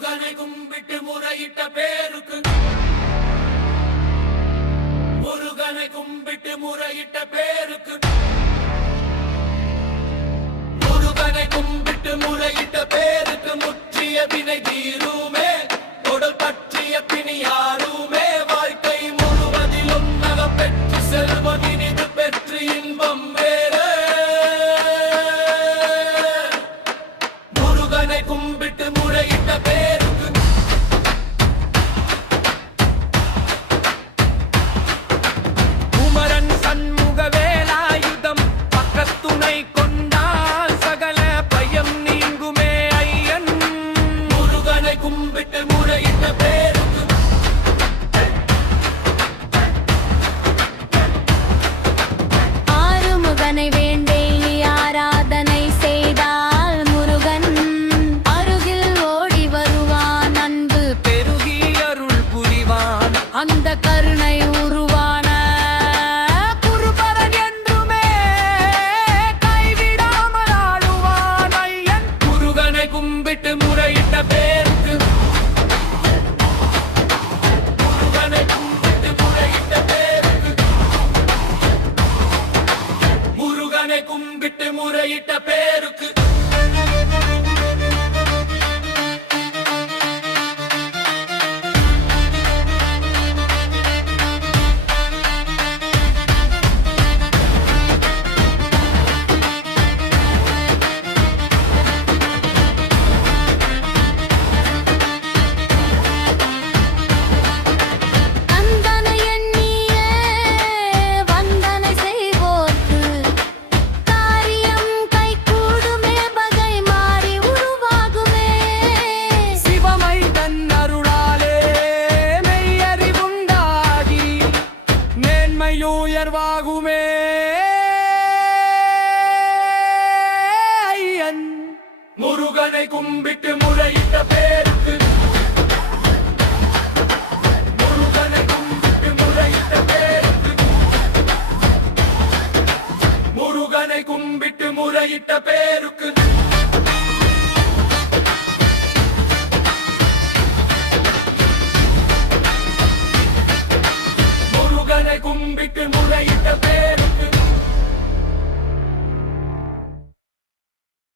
முருகனை கும்பிட்டு முறையிட்ட பேருக்கு. முருகனை கும்பிட்டு முறையிட்ட பேருக்கு. முருகனை கும்பிட்டு முறையிட்ட பேருக்கு முற்றிய வினை தீர் கும்பிட்ட espero que உயர்வாகுமே ஐயன். முருகனை கும்பிட்டு முறையிட்ட பேருக்கு. முருகனை கும்பிட்டு முறையிட்ட பேருக்கு. முருகனை கும்பிட்டு முறையிட்ட பேருக்கு. கும்பிட்டு a better